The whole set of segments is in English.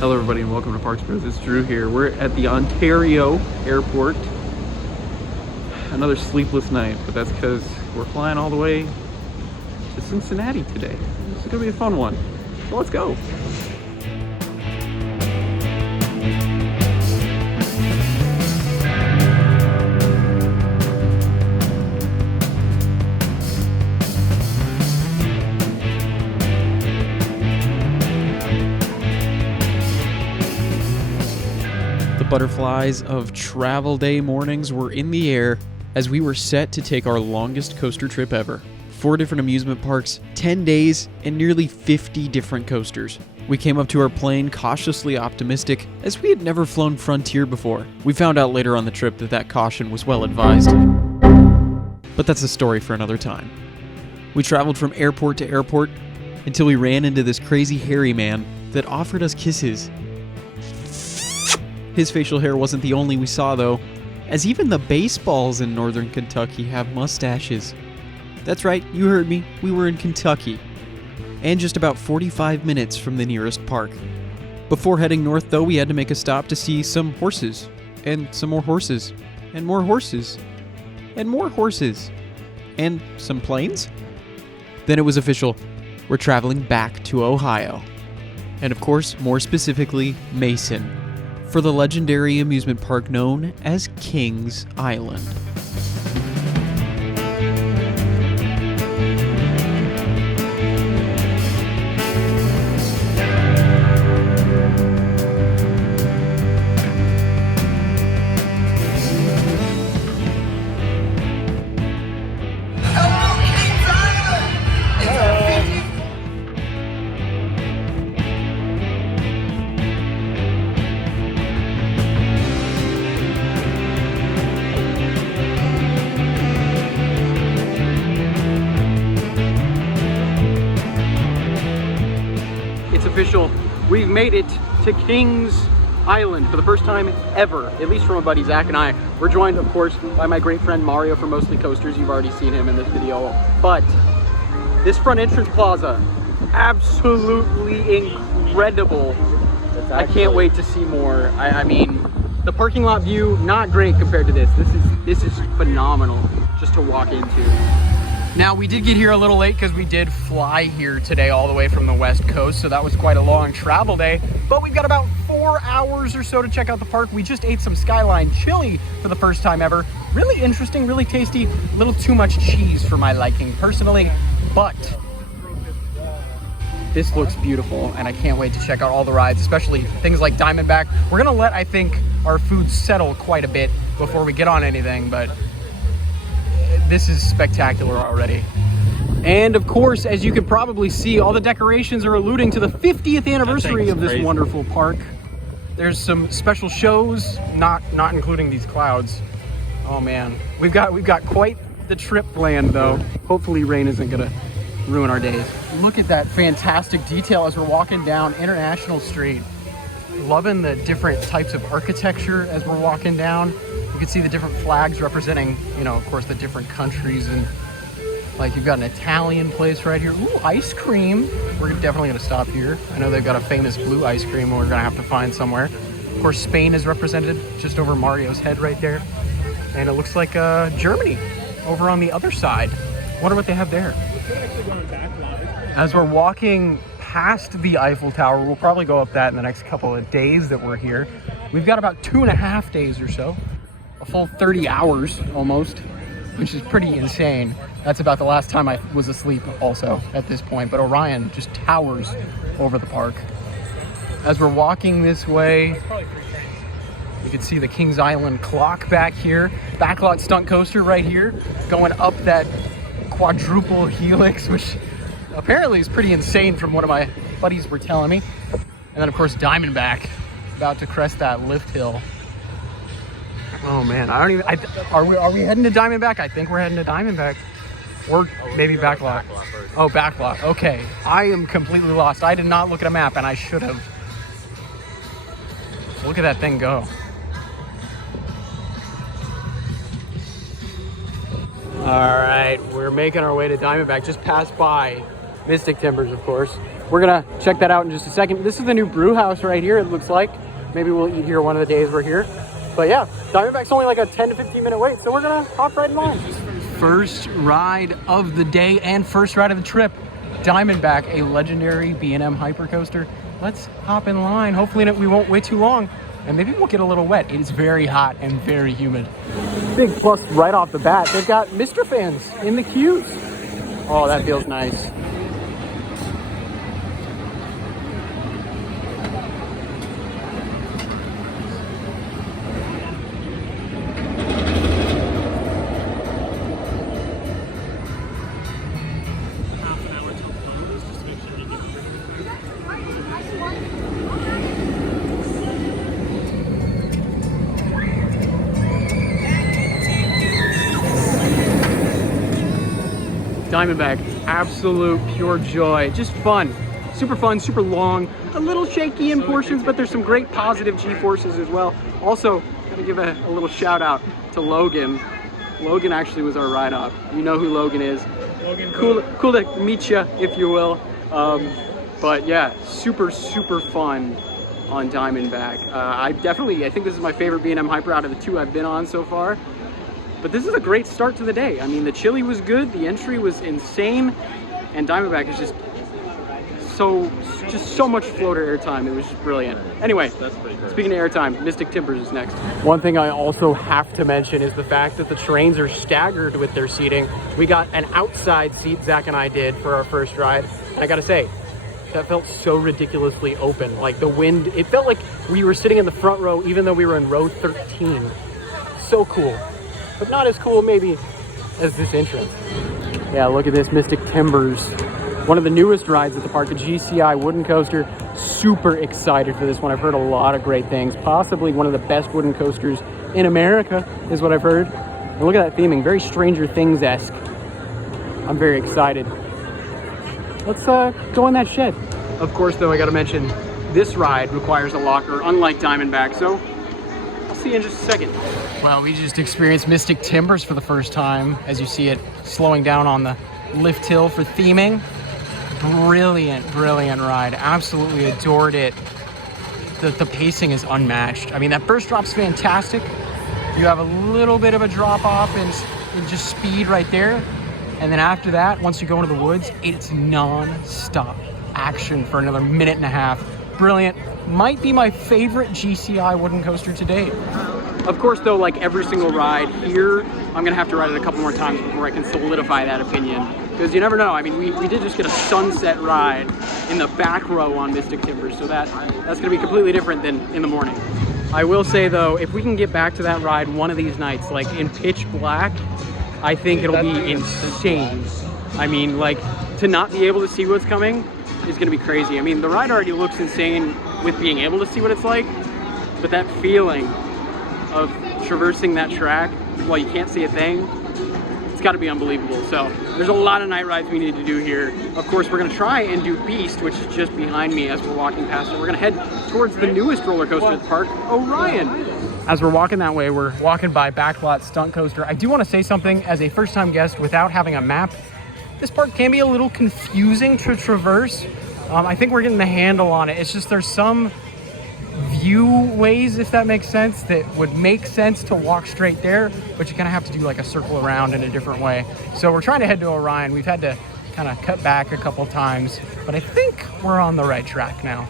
Hello everybody and welcome to parksbros. It's Drew here. We're at the Ontario airport. Another sleepless night, but that's because we're flying all the way to Cincinnati today. This is gonna be a fun one. So let's go. Butterflies of travel day mornings were in the air as we were set to take our longest coaster trip ever. 4 different amusement parks, 10 days, and nearly 50 different coasters. We came up to our plane cautiously optimistic as we had never flown Frontier before. We found out later on the trip that caution was well advised. But that's a story for another time. We traveled from airport to airport until we ran into this crazy hairy man that offered us kisses. His facial hair wasn't the only we saw though, as even the baseballs in northern Kentucky have mustaches. That's right, you heard me, we were in Kentucky, and just about 45 minutes from the nearest park. Before heading north though, we had to make a stop to see some horses, and some more horses, and more horses, and more horses, and some planes. Then it was official, we're traveling back to Ohio, and of course, more specifically, Mason, for the legendary amusement park known as Kings Island. Official, we've made it to Kings Island for the first time ever, at least from my buddy Zack and I. We're joined, of course, by my great friend Mario from Mostly Coasters. You've already seen him in this video. But this front entrance plaza, absolutely incredible. I can't wait to see more. I mean, the parking lot view, not great compared to this. This is phenomenal just to walk into. Now, we did get here a little late because we did fly here today all the way from the West Coast, so that was quite a long travel day, but we've got about 4 hours or so to check out the park. We just ate some Skyline chili for the first time ever. Really interesting, really tasty, a little too much cheese for my liking personally, but this looks beautiful and I can't wait to check out all the rides, especially things like Diamondback. We're gonna let, I think, our food settle quite a bit before we get on anything, but this is spectacular already. And of course, as you can probably see, all the decorations are alluding to the 50th anniversary of this wonderful park. There's some special shows, not including these clouds. Oh man, we've got quite the trip planned though. Hopefully rain isn't gonna ruin our days. Look at that fantastic detail as we're walking down International Street. Loving the different types of architecture as we're walking down. You can see the different flags representing, you know, of course, the different countries, and like you've got an Italian place right here. Ooh, ice cream. We're definitely gonna stop here. I know they've got a famous blue ice cream we're gonna have to find somewhere. Of course, Spain is represented just over Mario's head right there. And it looks like Germany over on the other side. Wonder what they have there. As we're walking past the Eiffel Tower, we'll probably go up that in the next couple of days that we're here. We've got about 2.5 days or so. A full 30 hours almost, which is pretty insane. That's about the last time I was asleep also at this point, but Orion just towers over the park. As we're walking this way, you can see the Kings Island clock back here, backlot stunt coaster right here, going up that quadruple helix, which apparently is pretty insane from one of my buddies were telling me. And then of course Diamondback, about to crest that lift hill. Oh man, I don't even, are we heading to Diamondback? I think we're heading to Diamondback. Or maybe backlot. Oh, backlot, okay. I am completely lost. I did not look at a map and I should have. Look at that thing go. All right, we're making our way to Diamondback. Just passed by Mystic Timbers, of course. We're gonna check that out in just a second. This is the new brew house right here, it looks like. Maybe we'll eat here one of the days we're here. But yeah, Diamondback's only like a 10 to 15 minute wait, so we're gonna hop right in line. First ride of the day and first ride of the trip. Diamondback, a legendary B&M hypercoaster. Let's hop in line. Hopefully we won't wait too long, and maybe we'll get a little wet. It is very hot and very humid. Big plus right off the bat, they've got Mr. Fans in the queues. Oh, that feels nice. Diamondback, absolute pure joy. Just fun, super long, a little shaky in portions, but there's some great positive G-forces as well. Also, gotta give a little shout out to Logan. Logan actually was our ride up. You know who Logan is. Logan, cool to meet you, if you will. But yeah, super fun on Diamondback. I think this is my favorite B&M Hyper out of the two I've been on so far. But this is a great start to the day. I mean, the chili was good, the entry was insane, and Diamondback is just so much floater airtime. It was just brilliant. Anyway, speaking of airtime, Mystic Timbers is next. One thing I also have to mention is the fact that the trains are staggered with their seating. We got an outside seat, Zack and I did, for our first ride. And I gotta say, that felt so ridiculously open. Like the wind, it felt like we were sitting in the front row even though we were in row 13. So cool. But not as cool maybe as this entrance. Yeah, look at this, Mystic Timbers. One of the newest rides at the park, the GCI wooden coaster. Super excited for this one. I've heard a lot of great things. Possibly one of the best wooden coasters in America is what I've heard. And look at that theming, very Stranger Things-esque. I'm very excited. Let's go in that shed. Of course though, I gotta mention, this ride requires a locker, unlike Diamondback, so I'll see you in just a second. Well, we just experienced Mystic Timbers for the first time, as you see it slowing down on the lift hill for theming. Brilliant ride. Absolutely adored it. The pacing is unmatched. I mean, that first drop's fantastic. You have a little bit of a drop off in just speed right there. And then after that, once you go into the woods, it's non-stop action for another minute and a half. Brilliant. Might be my favorite GCI wooden coaster to date. Of course though, like every single ride here, I'm gonna have to ride it a couple more times before I can solidify that opinion. Because you never know. I mean, we did just get a sunset ride in the back row on Mystic Timbers, so that's gonna be completely different than in the morning. I will say though, if we can get back to that ride one of these nights, like in pitch black, I think it'll be insane. I mean, like, to not be able to see what's coming is gonna be crazy. I mean, the ride already looks insane with being able to see what it's like, but that feeling of traversing that track while you can't see a thing, it's got to be unbelievable. So there's a lot of night rides we need to do here. Of course, we're going to try and do Beast, which is just behind me as we're walking past it. We're going to head towards the newest roller coaster at the park, Orion. As we're walking that way, we're walking by Backlot Stunt Coaster. I do want to say something as a first-time guest without having a map. This park can be a little confusing to traverse. I think we're getting the handle on it. It's just there's some view ways, if that makes sense, that would make sense to walk straight there, but you kind of have to do like a circle around in a different way. So we're trying to head to Orion. We've had to kind of cut back a couple times, but I think we're on the right track now.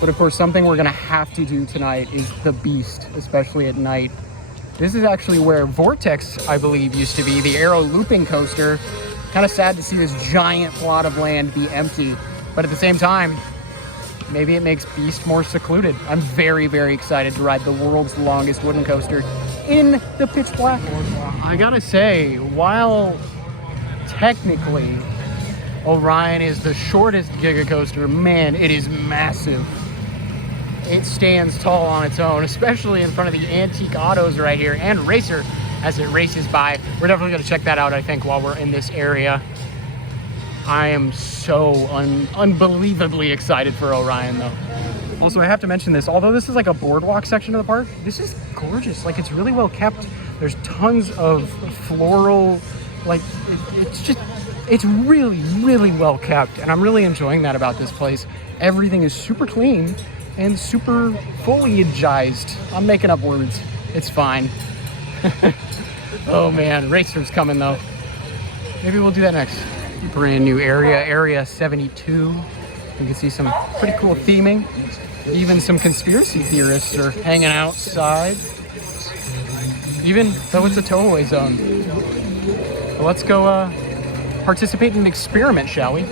But of course, something we're gonna have to do tonight is the Beast, especially at night. This is actually where Vortex, I believe, used to be, the aero looping coaster. Kind of sad to see this giant plot of land be empty, but at the same time, maybe it makes Beast more secluded. I'm very excited to ride the world's longest wooden coaster in the pitch black. I gotta say, while technically Orion is the shortest Giga coaster, man, it is massive. It stands tall on its own, especially in front of the antique autos right here and Racer as it races by. We're definitely gonna check that out, I think, while we're in this area. I am so unbelievably excited for Orion though. Also, I have to mention this, although this is like a boardwalk section of the park, this is gorgeous. Like, it's really well kept. There's tons of floral, like, it's just it's really, really well kept, and I'm really enjoying that about this place. Everything is super clean and super foliagized. I'm making up words. It's fine. Oh man, Racer's coming though. Maybe we'll do that next. Brand new area, Area 72. You can see some pretty cool theming. Even some conspiracy theorists are hanging outside, even though it's a tow-away zone. Well, let's go participate in an experiment, shall we?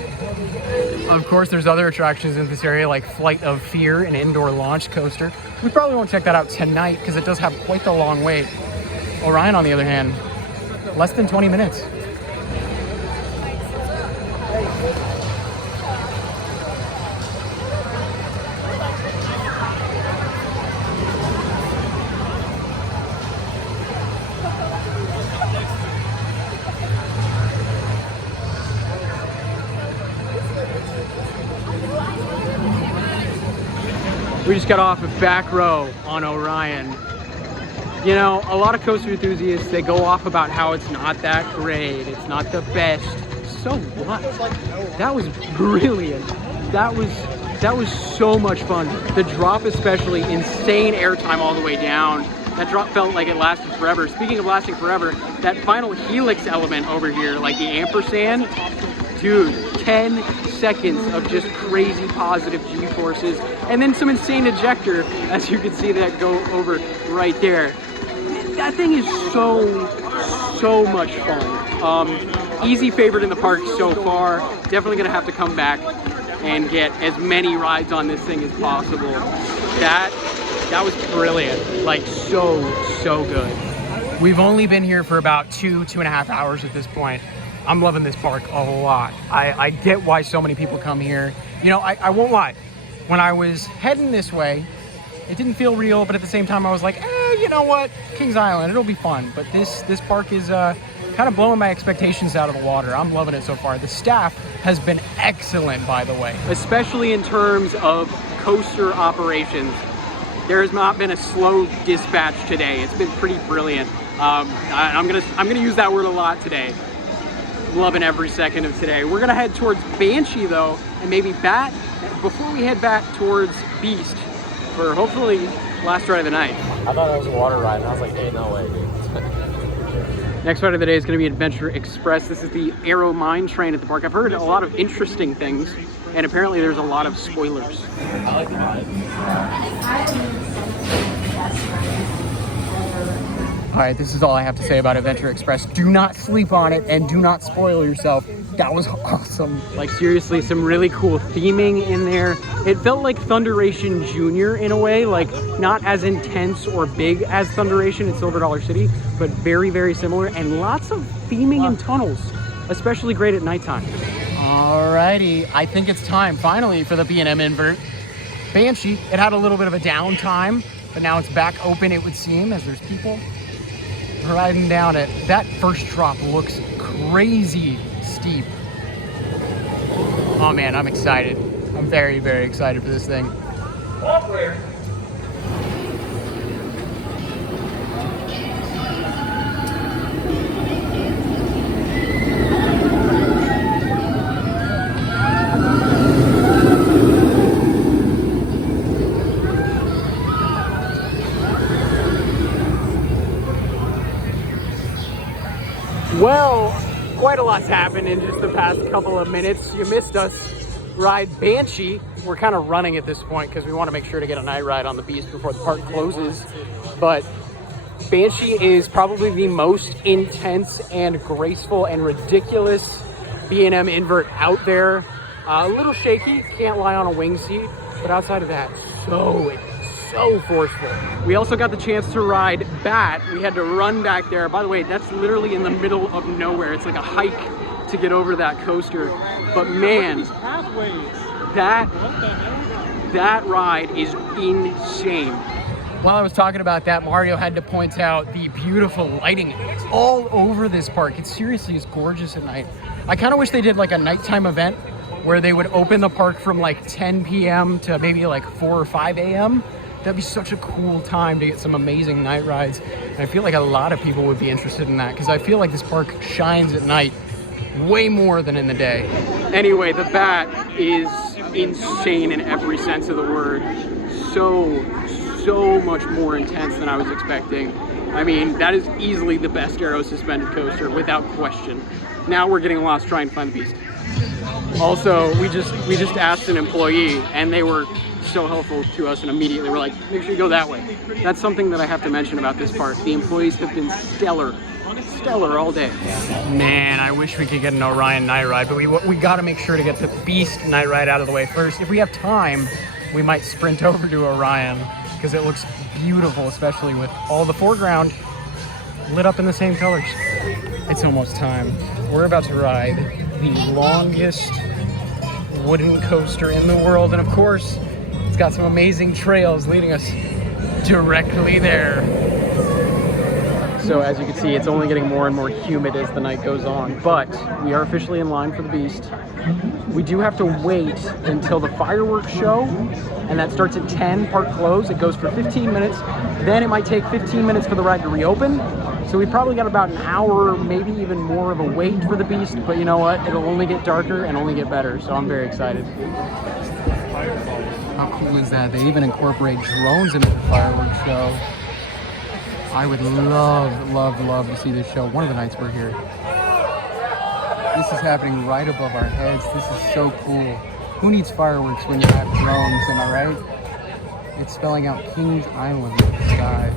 Of course, there's other attractions in this area like Flight of Fear, an indoor launch coaster. We probably won't check that out tonight because it does have quite the long wait. Orion, on the other hand, less than 20 minutes. We just got off of back row on Orion. You know, a lot of coaster enthusiasts, they go off about how it's not that great, it's not the best. So what? That was brilliant. That was so much fun. The drop especially, insane airtime all the way down. That drop felt like it lasted forever. Speaking of lasting forever, that final helix element over here, like the ampersand, dude, 10 seconds of just crazy positive G-forces, and then some insane ejector, as you can see that go over right there. That thing is so much fun. Easy favorite in the park so far. Definitely gonna have to come back and get as many rides on this thing as possible. That was brilliant. Like so good. We've only been here for about 2.5 hours at this point. I'm loving this park a lot. I get why so many people come here. You know, I won't lie. When I was heading this way, it didn't feel real, but at the same time I was like, you know what? Kings Island, it'll be fun. But this park is kind of blowing my expectations out of the water. I'm loving it so far. The staff has been excellent, by the way. Especially in terms of coaster operations. There has not been a slow dispatch today. It's been pretty brilliant. I'm gonna use that word a lot today. Loving every second of today. We're gonna head towards Banshee though, and maybe Bat before we head back towards Beast for hopefully last ride of the night. I thought it was a water ride, and I was like, hey, no way, dude. Next ride of the day is going to be Adventure Express. This is the Aero Mine train at the park. I've heard a lot of interesting things, and apparently there's a lot of spoilers. I like the ride. All right, this is all I have to say about Adventure Express. Do not sleep on it and do not spoil yourself. That was awesome. Like seriously, some really cool theming in there. It felt like Thunderation Junior in a way, like not as intense or big as Thunderation in Silver Dollar City, but very, very similar, and lots of theming in tunnels, especially great at nighttime. Alrighty, I think it's time finally for the B&M invert. Banshee, it had a little bit of a downtime, but now it's back open, it would seem, as there's people riding down it. That first drop looks crazy steep. Oh man, I'm excited. I'm very, very excited for this thing. Well, quite a lot's happened in just the past couple of minutes. You missed us ride Banshee. We're kind of running at this point because we want to make sure to get a night ride on the Beast before the park closes. But Banshee is probably the most intense and graceful and ridiculous B&M invert out there. A little shaky, can't lie on a wing seat, but outside of that, so forceful. We also got the chance to ride Bat. We had to run back there. By the way, that's literally in the middle of nowhere. It's like a hike to get over that coaster. But man, that ride is insane. While I was talking about that, Mario had to point out the beautiful lighting all over this park. It seriously is gorgeous at night. I kind of wish they did like a nighttime event where they would open the park from like 10 p.m. to maybe like 4 or 5 a.m. That'd be such a cool time to get some amazing night rides. And I feel like a lot of people would be interested in that because I feel like this park shines at night way more than in the day. Anyway, the bat is insane in every sense of the word. So much more intense than I was expecting. I mean, that is easily the best aero suspended coaster without question. Now we're getting lost trying to find the Beast. Also, we just asked an employee and they were so helpful to us and immediately were like, make sure you go that way. That's something that I have to mention about this park. The employees have been stellar all day. Man, I wish we could get an Orion night ride, but we gotta make sure to get the Beast night ride out of the way first. If we have time, we might sprint over to Orion because it looks beautiful, especially with all the foreground lit up in the same colors. It's almost time. We're about to ride the longest wooden coaster in the world, and of course, it's got some amazing trails leading us directly there. So as you can see, it's only getting more and more humid as the night goes on, but we are officially in line for the Beast. We do have to wait until the fireworks show, and that starts at 10, park close. It goes for 15 minutes. Then it might take 15 minutes for the ride to reopen. So we probably got about an hour, maybe even more of a wait for the Beast, but you know what? It'll only get darker and only get better, so I'm very excited. How cool is that? They even incorporate drones into the fireworks show. I would love to see this show one of the nights we're here. This is happening right above our heads. This is so cool. Who needs fireworks when you have drones, am I right? It's spelling out Kings Island in the sky.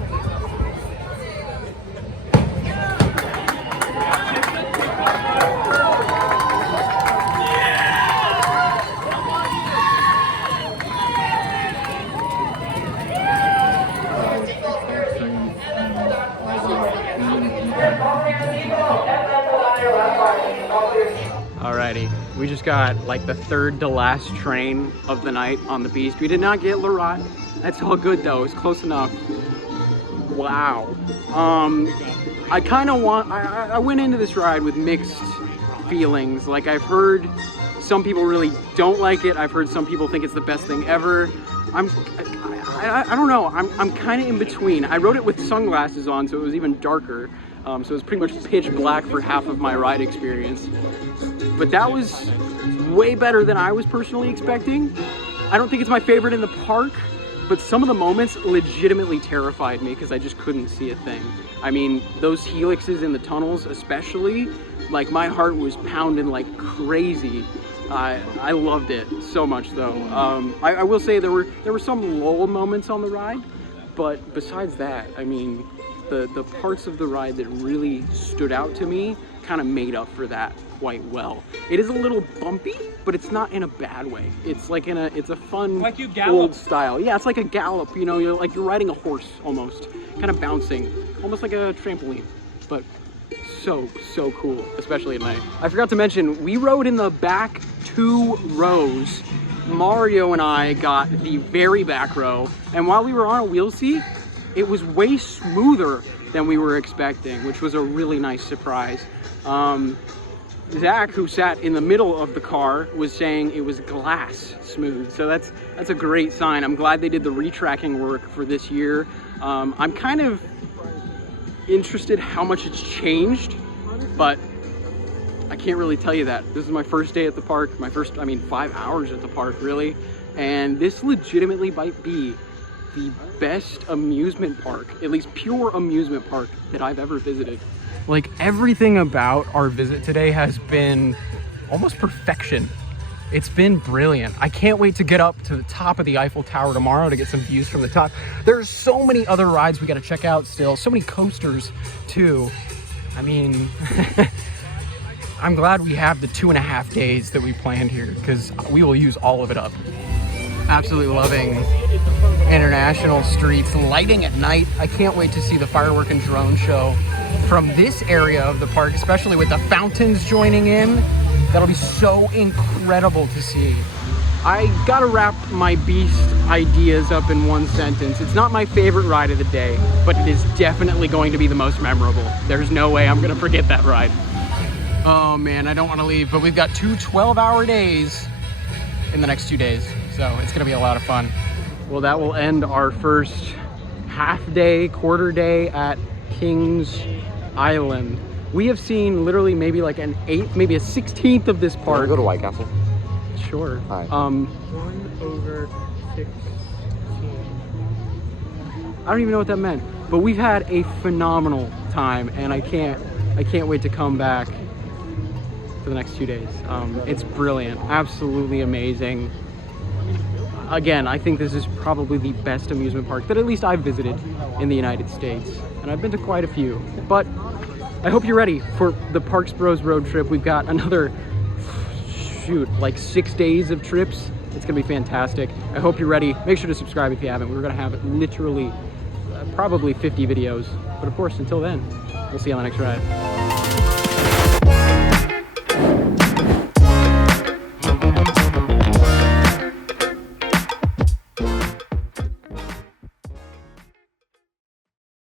Alrighty, we just got like the third to last train of the night on the Beast. We did not get Larat. That's all good though, it's close enough. Wow. I kind of I went into this ride with mixed feelings. Like I've heard some people really don't like it. I've heard some people think it's the best thing ever. I don't know, I'm kind of in between. I rode it with sunglasses on, so it was even darker. So it was pretty much pitch black for half of my ride experience. But that was way better than I was personally expecting. I don't think it's my favorite in the park, but some of the moments legitimately terrified me because I just couldn't see a thing. I mean, those helixes in the tunnels especially, like my heart was pounding like crazy. I loved it so much though. I will say there were some lull moments on the ride, but besides that, I mean, the parts of the ride that really stood out to me kind of made up for that quite well. It is a little bumpy, but it's not in a bad way. It's like it's a fun like you old style. Yeah, it's like a gallop, you know, you're riding a horse almost, kind of bouncing, almost like a trampoline, but so cool, especially at night. I forgot to mention, we rode in the back 2 rows. Mario and I got the very back row, and while we were on a wheel seat, it was way smoother than we were expecting, which was a really nice surprise. Zach, who sat in the middle of the car, was saying it was glass smooth, so that's a great sign. I'm glad they did the retracking work for this year. I'm kind of interested how much it's changed, but I can't really tell you that. This is my first day at the park, my first, 5 hours at the park, really, and this legitimately might be the best amusement park, at least pure amusement park, that I've ever visited. Like, everything about our visit today has been almost perfection. It's been brilliant. I can't wait to get up to the top of the Eiffel Tower tomorrow to get some views from the top. There's so many other rides we gotta check out still, so many coasters too. I mean, I'm glad we have the 2.5 days that we planned here because we will use all of it up. Absolutely loving international streets, lighting at night. I can't wait to see the firework and drone show from this area of the park, especially with the fountains joining in. That'll be so incredible to see. I gotta wrap my Beast ideas up in one sentence. It's not my favorite ride of the day, but it is definitely going to be the most memorable. There's no way I'm gonna forget that ride. Oh man, I don't want to leave, but we've got 2 12-hour days in the next 2 days, so it's gonna be a lot of fun. Well, that will end our first half day, quarter day at Kings Island. We have seen literally maybe like an 1/8, maybe a 1/16 of this Wanna park. go to White Castle? Sure. Alright. 1/16. I don't even know what that meant, but we've had a phenomenal time, and I can't wait to come back for the next 2 days. It's brilliant, absolutely amazing. Again, I think this is probably the best amusement park that at least I've visited in the United States, and I've been to quite a few. But I hope you're ready for the Parks Bros road trip. We've got another, shoot, like 6 days of trips. It's gonna be fantastic. I hope you're ready. Make sure to subscribe if you haven't. We're gonna have literally probably 50 videos. But of course, until then, we'll see you on the next ride.